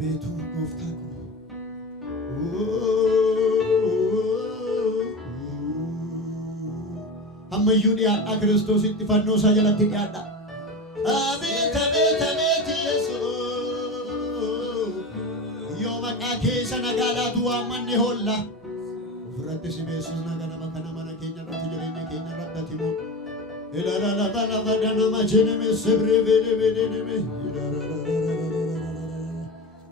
beetu gooftaa koo. Ammayyuu dhiyaadhaa Kiristoositti fannoo isaa jalatti dhiyaadhaa. Abeet abeet abeet Yesuus, yoo maqaa keessa nagaalaatu waammanne hoolla. Ofirratti si beeksisna ganama kana mana keenya irratti jireenya keenya irratti ati moo ilaala bala bada nama jeneme sebre bele bele neme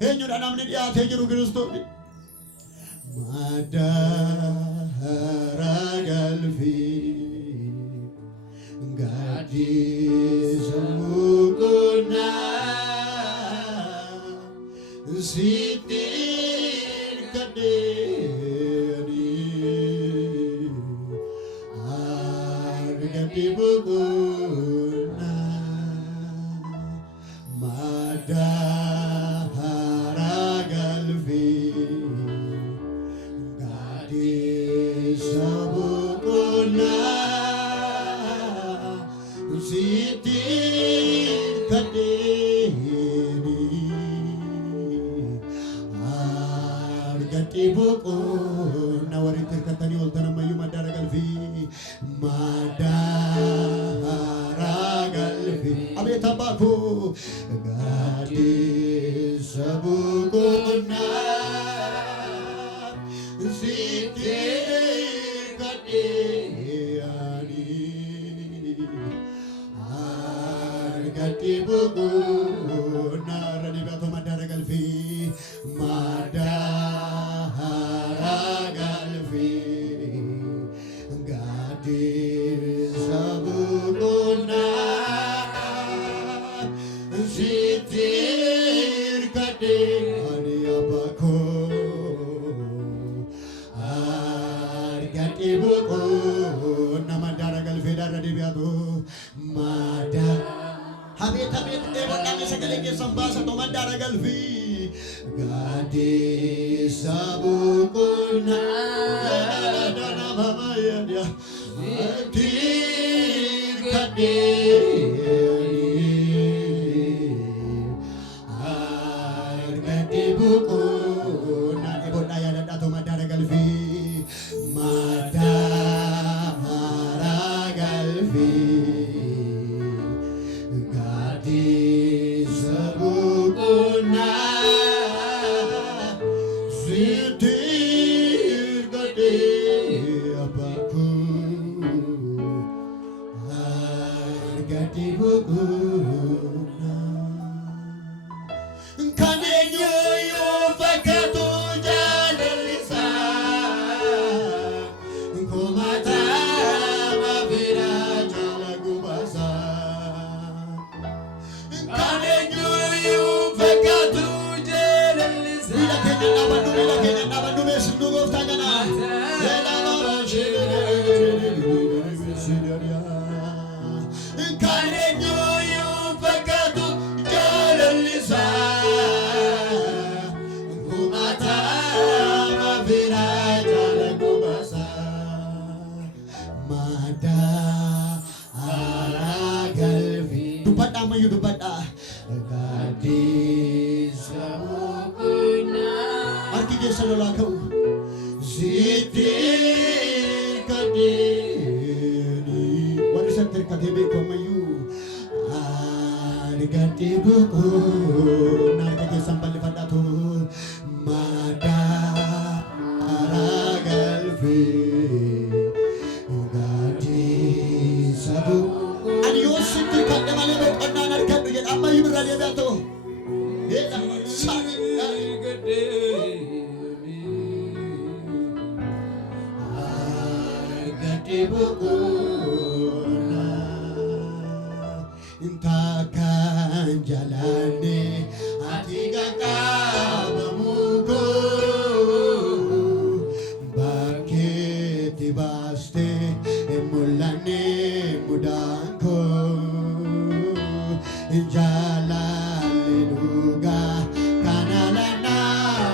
eenyudha namni dhiyaatee jiru Kiristoos. Madara galfii gadhiisa mukunaa sittiin kadheeni argati mukunaa madara galfii gadhiisa mukunaa sittiin kadheeni argati mukunaa warri hirkatanii ooltan ammayyuu madara galfii madara galfii abeet abbaa koo gadhiisa mukunaa sittiin kadheeni argati mukunaa rani bato madara galfii madara galfii gadhiisa mukunaa sittiin kadheeni abbaa koo argati mukunaa madara galfii dharra deebi'atu madara abeet abeet dheebodhaan sagalee keessan baasa to madara galfii gadhiisa mukunaa nama yaada sittiin kadheeni argati mukunaa dheebodhaa yaadadhaa to madara galfii madara galfii gadhiisa mukunaa sittiin kadheeni abbaa koo argati mukunaa kan eenyuyyuu fakkaatu jaalalli isaa kumaatama biraa jala gubaasaa kan eenyuyyuu fakkaatu jaalalli isaa miila keenya dhaabadhu beeksisnu gooftaa kanaa kan eenyuyyuu fakkaatu jaalalli isaa kumaatama biraa jala gubaasaa madara galfii dubbadhaa ammayyuu dubbadhaa gadhiisa mukunaa harki keessa lolaa ka'u sittiin kadheeni warri isatti hirkatee beeku ammayyuu argati mukunaa harka keessan bal'ifadhaatu madara galfii gadhiisa mukunaa ani yoo sitti hirkadhe malee boqonnaan argadhu jedha ammayyuu birra deebi'aa ta'u argati mukunaa takkaan jalanne ati qaqqabamu koo bakkeetti baaste mul'anne mudaan koo jaalalli dhugaa kana lannaa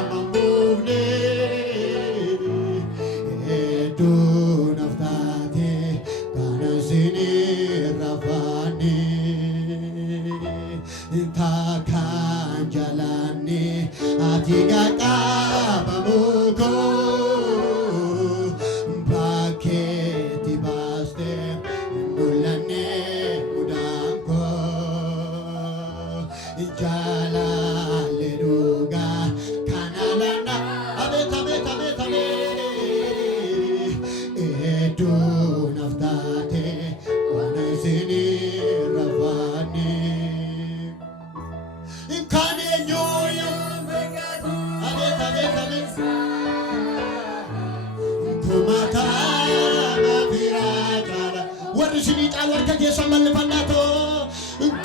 ati qaqqabamuko bakkeetti baaste mul'anne mudaanko jaalale dhugaa kana lana abeet abeet abeet abeet edduu naftaate waan isinii rafaani kan eenyuuyyuu abeet abeet abeet kumataa biraa caala warri isinii caalu harka keessan mallifannatoo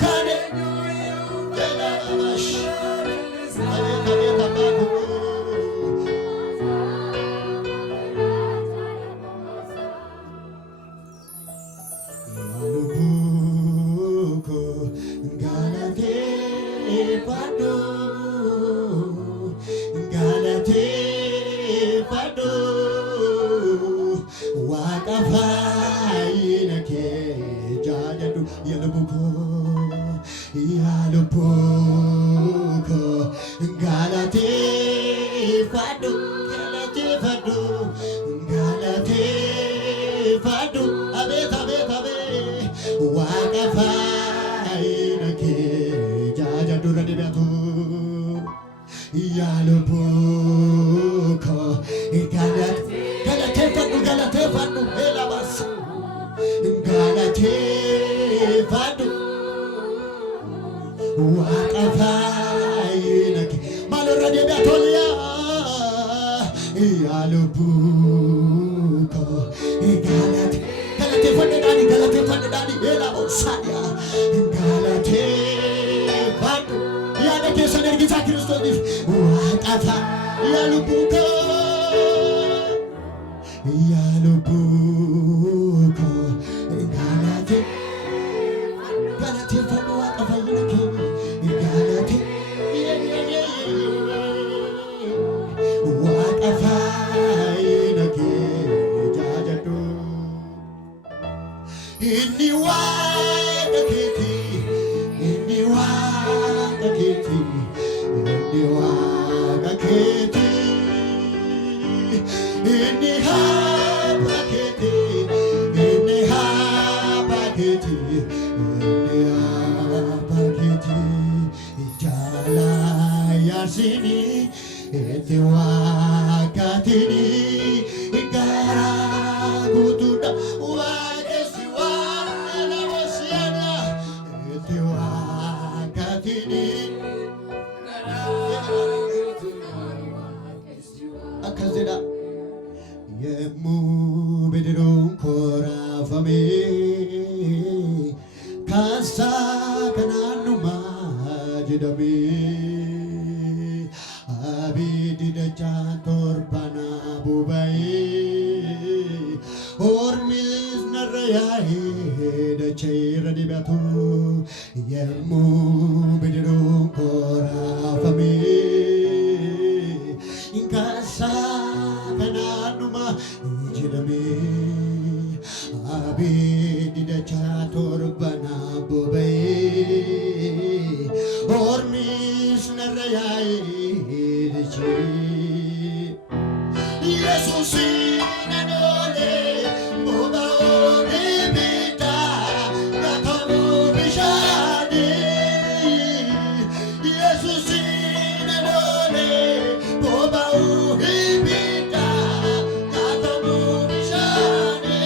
kan eenyuuyyuu jedhamash abeet abeet abbaa Yalubuko galateeffadhu galateeffadhu Waaqa fayyina kee jaajadhu yalubuko yalubuko galateeffadhu galateeffadhu galateeffadhu abeet abeet abeet Waaqa fayyina kee jaajadhu radibatu yalubuko galateeffadhu galateeffadhu elabas galateeffadhu Waaqa fayyina kee maal radibatu yalubuko galateeffadhu elabosaya galateeffadhu yaada keessan ergisaa Kiristootiif Waaqa fayyina yalubuko yalubuko galateeffadhu Waaqa fayyina kee Waaqa fayyina kee jaajadhu inni Waaqa keetii inni Waaqa keetii inni Waaqa keetii inni Abba keetii inni Abba keetii inni Abba keetii jaalala yaarsini itti Waaqatini gara guutuudha Waaqessi waan labasiana itti Waaqatini akkas jedha yemmuu bidiruun koraafame kaasaa kanaannumaa jedhame abiddi dachaa torbanaa boba'ee ormis narra yaa'ee dachee irra dibatu yemmuu bidiruun koraafame kaasaa kanaannumaa jedhame abiddi dachaa torbanaa boba'ee ormis narra yaa'ee dachee Yesuusin anoole boba'oo ibiddaan gatamu bishaani Yesuusin anoole boba'oo ibiddaan gatamu bishaani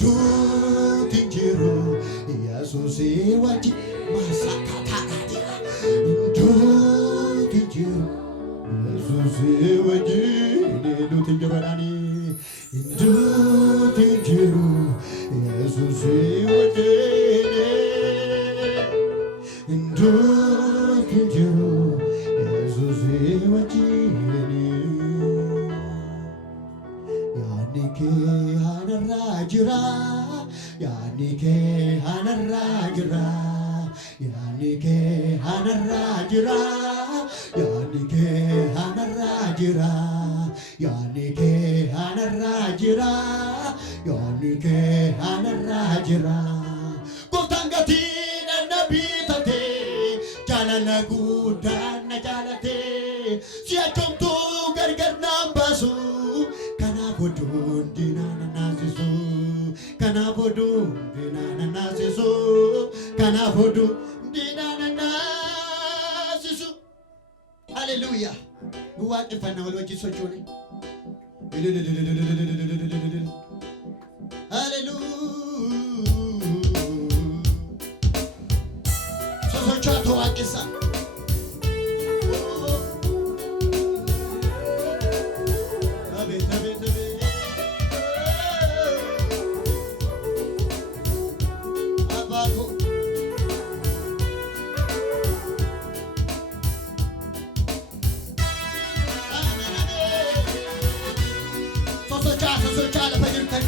Duutiin jiru Yesuusii wajjin masakataadha Duutiin jiru Yesuusii wajjin duutiin jiruudhaani duutiin jiru Yesuusii wajjin duutiin jiru Yesuusii wajjin yaadni kee anarraa jira yaadni kee anarraa jira yaadni kee anarraa jira yaadni kee anarraa jira yaadni kee anarraa jira yaadni kee anarraa jira Gooftaan gatii na bitate jaalala guutuu guddaan na jaalate si'achomtuu gargar naan baasu kanaaf oduun diinaa na naasisu kanaaf oduun diinaa na naasisu kanaaf oduun diinaa na naasisu. Hallelujah. Waaqeffannaa wal wajjin sochoone. Sosochoota waaqessaa. Sosochoota lafa jirtan.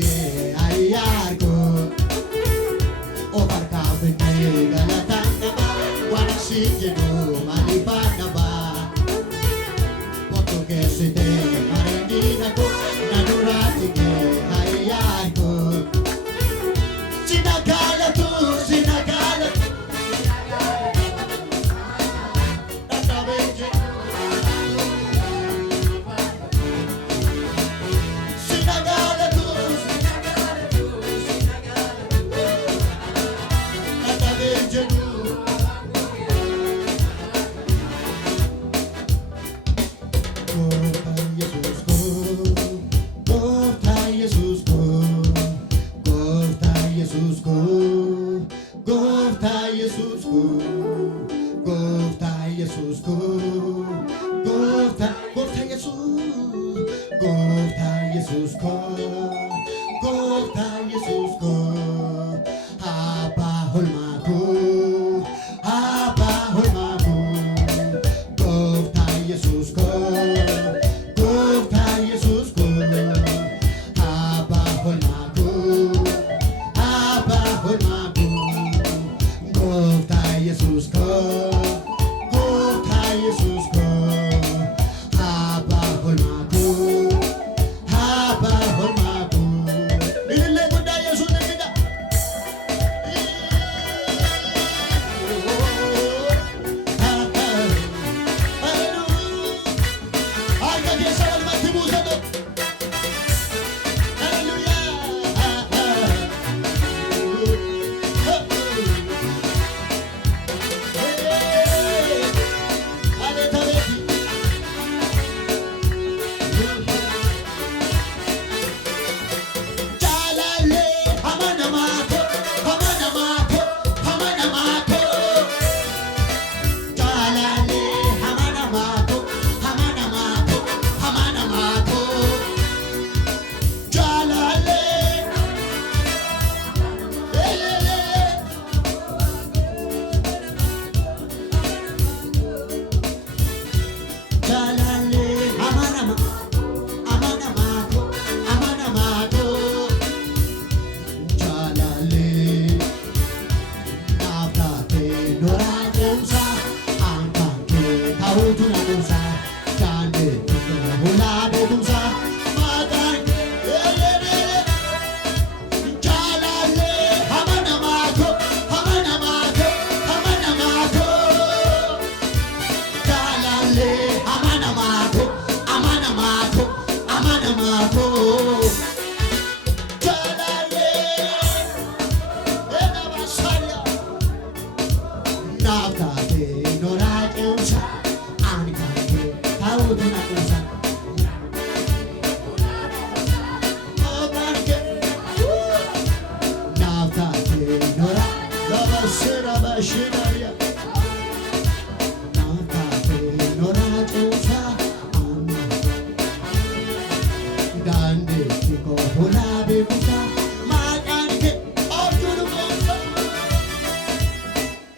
tige ayarko overkabne galatanga wana sinjedu malipanaba Portuguese de marendina ko nanura tige ayarko sinagala tu Shira